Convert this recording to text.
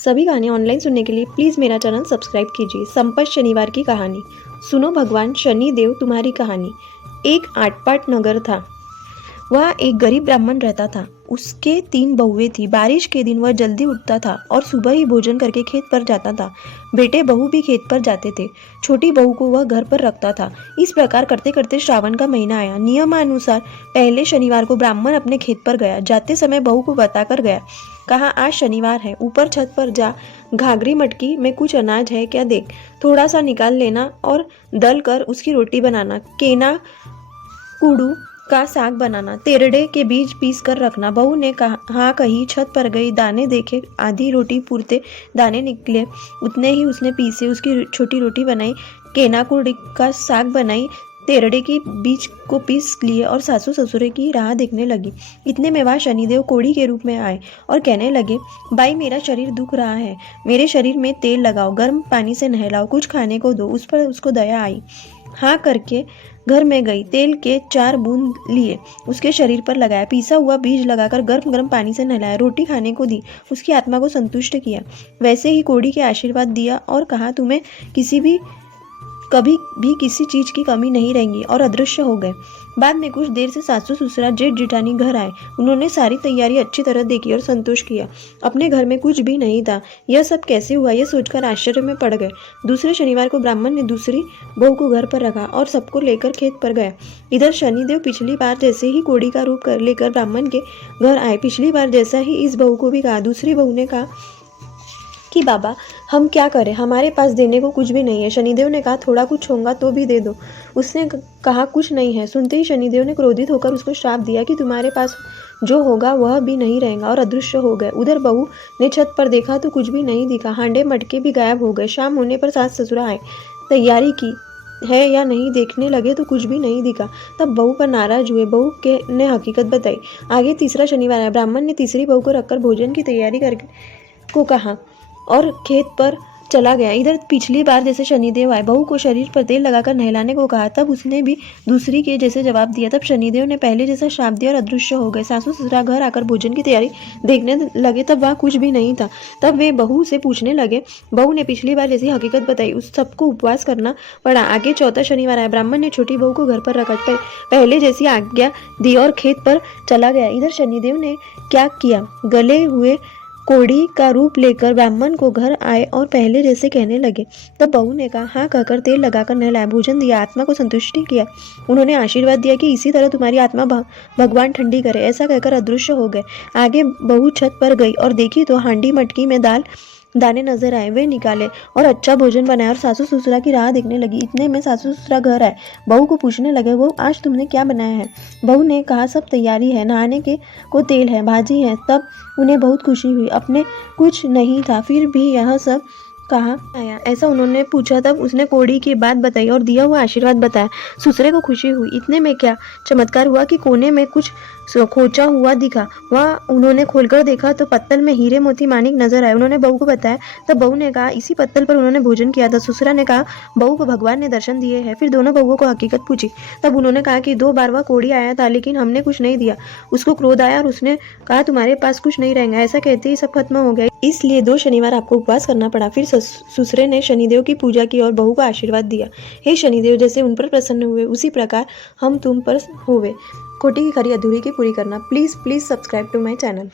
सभी कहानी ऑनलाइन सुनने के लिए प्लीज़ मेरा चैनल सब्सक्राइब कीजिए। संपत शनिवार की कहानी। सुनो भगवान शनि देव तुम्हारी कहानी। एक आटपाट नगर था। वहाँ एक गरीब ब्राह्मण रहता था। उसके 3 बहुएं थी। बारिश के दिन वह जल्दी उठता था और सुबह ही भोजन करके खेत पर जाता था। बेटे बहू भी खेत पर जाते थे। छोटी बहू को वह घर पर रखता था। इस प्रकार करते करते श्रावण का महीना आया। नियमानुसार पहले शनिवार को ब्राह्मण अपने खेत पर गया। जाते समय बहू को बताकर गया। कहा, आज शनिवार है, ऊपर छत पर जा, घाघरी मटकी में कुछ अनाज है क्या देख, थोड़ा सा निकाल लेना और दल कर उसकी रोटी बनाना। केना कुड़ू का साग बनाना, तेरड़े के बीज पीस कर रखना। बहू ने कहा, हाँ कही, छत पर गई, दाने देखे, आधी रोटी पूरते दाने निकले, उतने ही उसने पीसे, उसकी छोटी रोटी बनाई, केना कुड़ी का साग बनाई, तेरड़े के बीज को पीस लिए और सासू ससुरे की राह देखने लगी। इतने में वह शनिदेव कोड़ी के रूप में आए और कहने लगे, भाई मेरा शरीर दुख रहा है, मेरे शरीर में तेल लगाओ, गर्म पानी से नहलाओ, कुछ खाने को दो। उस पर उसको दया आई। हाँ करके घर में गई, तेल के 4 बूंद लिए, उसके शरीर पर लगाया, पीसा हुआ बीज लगाकर गर्म गर्म पानी से नहलाया, रोटी खाने को दी, उसकी आत्मा को संतुष्ट किया। वैसे ही कोड़ी के आशीर्वाद दिया और कहा, तुम्हें कभी भी किसी चीज की कमी नहीं रहेगी, और अदृश्य हो गए। बाद में कुछ देर से सासू ससुरा जेठ जेठानी घर आए। उन्होंने सारी तैयारी अच्छी तरह देखी और संतोष किया। अपने घर में कुछ भी नहीं था। यह सब कैसे हुआ, यह सोचकर आश्चर्य में पड़ गए। दूसरे शनिवार को ब्राह्मण ने दूसरी बहू को घर पर रखा और सबको लेकर खेत पर गया। इधर शनिदेव पिछली बार जैसे ही कोड़ी का रूप लेकर ब्राह्मण के घर आए, पिछली बार जैसा ही इस बहू को भी कहा। दूसरी बहू ने कहा कि बाबा हम क्या करें, हमारे पास देने को कुछ भी नहीं है। शनिदेव ने कहा, थोड़ा कुछ होगा तो भी दे दो। उसने कहा, कुछ नहीं है। सुनते ही शनिदेव ने क्रोधित होकर उसको श्राप दिया कि तुम्हारे पास जो होगा वह भी नहीं रहेगा, और अदृश्य हो गए। उधर बहू ने छत पर देखा तो कुछ भी नहीं दिखा। हांडे मटके भी गायब हो गए। शाम होने पर सास ससुरा आए, तैयारी की है या नहीं देखने लगे तो कुछ भी नहीं दिखा। तब बहू पर नाराज हुए। बहू के ने हकीकत बताई। आगे तीसरा शनिवार आया। ब्राह्मण ने तीसरी बहू को रखकर भोजन की तैयारी करके को कहा और खेत पर चला गया। इधर पिछली बार जैसे शनिदेव आए, बहू को शरीर पर तेल लगाकर नहलाने को कहा। तब उसने भी दूसरी के जैसे जवाब दिया। तब शनिदेव ने पहले जैसा श्राप दिया और अदृश्य हो गए। सासू ससुरा घर आकर भोजन की तैयारी देखने लगे, तब वहाँ कुछ भी नहीं था। तब वे बहू से पूछने लगे। बहू ने पिछली बार जैसी हकीकत बताई। उस सबको उपवास करना पड़ा। आगे चौथा शनिवार आया। ब्राह्मण ने छोटी बहू को घर पर रखा, पहले जैसी आज्ञा दी और खेत पर चला गया। इधर शनिदेव ने क्या किया, गले हुए कोड़ी का रूप लेकर ब्राह्मण को घर आए और पहले जैसे कहने लगे। तब बहू ने कहा, हाँ कहकर तेल लगाकर नहलाया, भोजन दिया, आत्मा को संतुष्टि किया। उन्होंने आशीर्वाद दिया कि इसी तरह तुम्हारी आत्मा भगवान ठंडी करे। ऐसा कहकर अदृश्य हो गए। आगे बहू छत पर गई और देखी तो हांडी मटकी में दाने नजर आए। वे निकाले और अच्छा भोजन बनाया और सासू ससुरा की राह देखने लगी। इतने में सासू ससुरा घर आए। बहू को पूछने लगे, वो आज तुमने क्या बनाया है? बहू ने कहा, सब तैयारी है, नहाने के को तेल है, भाजी है। तब उन्हें बहुत खुशी हुई। अपने कुछ नहीं था, फिर भी यह सब कहाँ आया, ऐसा उन्होंने पूछा। तब उसने कोड़ी की बात बताई और दिया हुआ आशीर्वाद बताया। ससुरे को खुशी हुई। इतने में क्या चमत्कार हुआ कि कोने में कुछ खोचा हुआ दिखा। वहाँ उन्होंने खोलकर देखा तो पत्तल में हीरे मोती माणिक नजर आए। उन्होंने बहू को बताया। तब बहू ने कहा, इसी पत्तल पर उन्होंने भोजन किया था। ससुरा ने कहा, बहू को भगवान ने दर्शन दिए हैं। फिर दोनों बहुओं को हकीकत पूछी। तब उन्होंने कहा कि 2 बार वह कोड़ी आया था, लेकिन हमने कुछ नहीं दिया। उसको क्रोध आया और उसने कहा, तुम्हारे पास कुछ नहीं रहेगा। ऐसा कहते ही सब खत्म हो गया। इसलिए 2 शनिवार आपको उपवास करना पड़ा। फिर ससुरे ने शनिदेव की पूजा की और बहू को आशीर्वाद दिया। हे शनिदेव, जैसे उन पर प्रसन्न हुए उसी प्रकार हम तुम पर होवे। खोटी की खरी अधूरी की पूरी करना। Please subscribe to my channel.